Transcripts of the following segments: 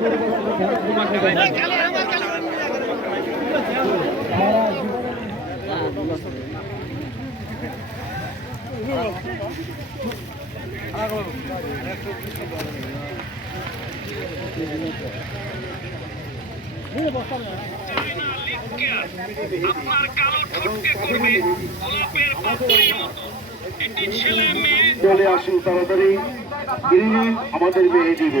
আপনার কালো ঠোঁটকে করবে গোলাপের মতো ছেলে মেয়ে চলে আসুন তাড়াতাড়ি আমাদের মেয়ে দিয়ে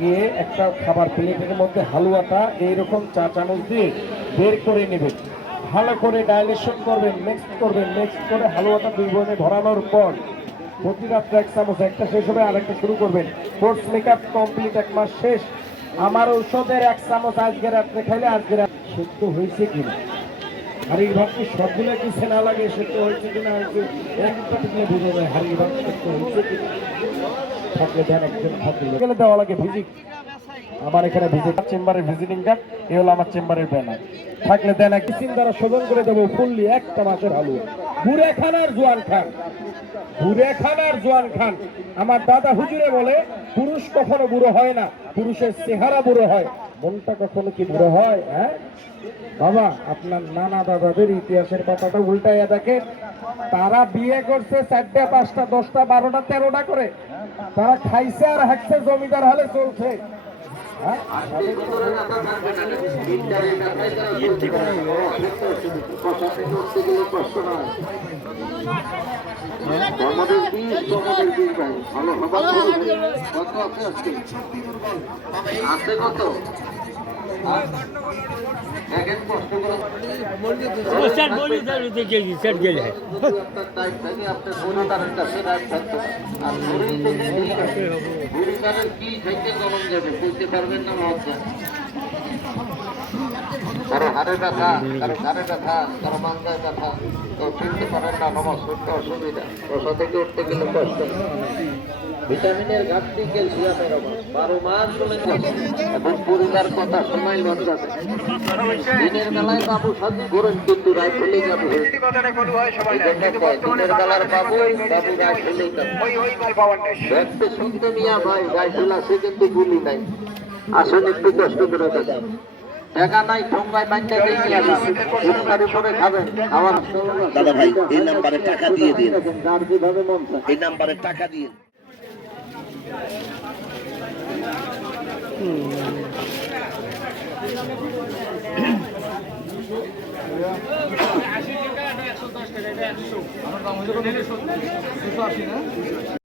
গিয়ে একটা খাবার প্লেটের মধ্যে হালুয়াটা এইরকম চা চামচ দিয়ে বের করে নেবেন ভালো করে ডাইলেশন করবেন মিক্স করবেন মিক্স করে হালুয়াটা দুই বনে ধরানোর পর প্রতি রাত্রে এক চামচ একটা শেষ হবে আর একটা শুরু করবেন কোর্স মেকআপ কমপ্লিট এক মাস শেষ আমার ঔষধের এক চামচ আজকে রাত্রে খাইলে আজকে সেদ্ধ হয়েছে কিনা হাড়ির ভাগটি সবগুলো কি সেনা লাগে সেটা হয়েছে কিনা হয়েছে বুঝে যায় হয়েছে লাগে ভিজিট আমার এখানে ভিজিট ভিজিটিং থাকলে শোধন করে দেবো ফুললি একটা মাসের আলু ঘুরে খান জোয়ান খান ঘুরে খান জোয়ান খান আমার দাদা হুজুরে বলে পুরুষ কখনো বুড়ো হয় না পুরুষের চেহারা বুড়ো হয় মনটা কখনো কি বড় হয় হ্যাঁ বাবা আপনার নানা দাদাদের ইতিহাসের কথাটা উল্টাইয়া দেখে তারা বিয়ে করছে চারটা পাঁচটা দশটা বারোটা তেরোটা করে তারা খাইছে আর হাঁকছে জমিদার হলে চলছে আমাদের বীজ তোমাদের বীজ ভাই ভালো হবার কত আছে আজকে আছে কত স্যার বলি স্যার গেছি স্যার গেলে আপনার পারেন কি খাইতে কমন যাবে বলতে পারবেন না মহাত্মা কারো হারে ব্যথা কারো ঘাড়ে ব্যথা কারো মাঙ্গায় ব্যথা কেউ চিনতে পারেন না নমস্কার অসুবিধা বসা থেকে উঠতে গেলে কষ্ট ভিটামিনের ঘাটতি ক্যালসিয়ামের বারো মাস চলে এবং পরিবার কথা সময় দিনের বেলায় বাবু কিন্তু দিনের বেলার বাবু বাবু শুনতে নিয়ে ভাই রায় ফেলাছে কিন্তু গুলি নাই আসুন একটু কষ্ট করে দেখেন নাই করে খাবেন দাদা ভাই এই নাম্বারে টাকা দিয়ে দিন এই নাম্বারে টাকা দিয়ে Hmm. আমার দাম হয়েছে দুশো আশি না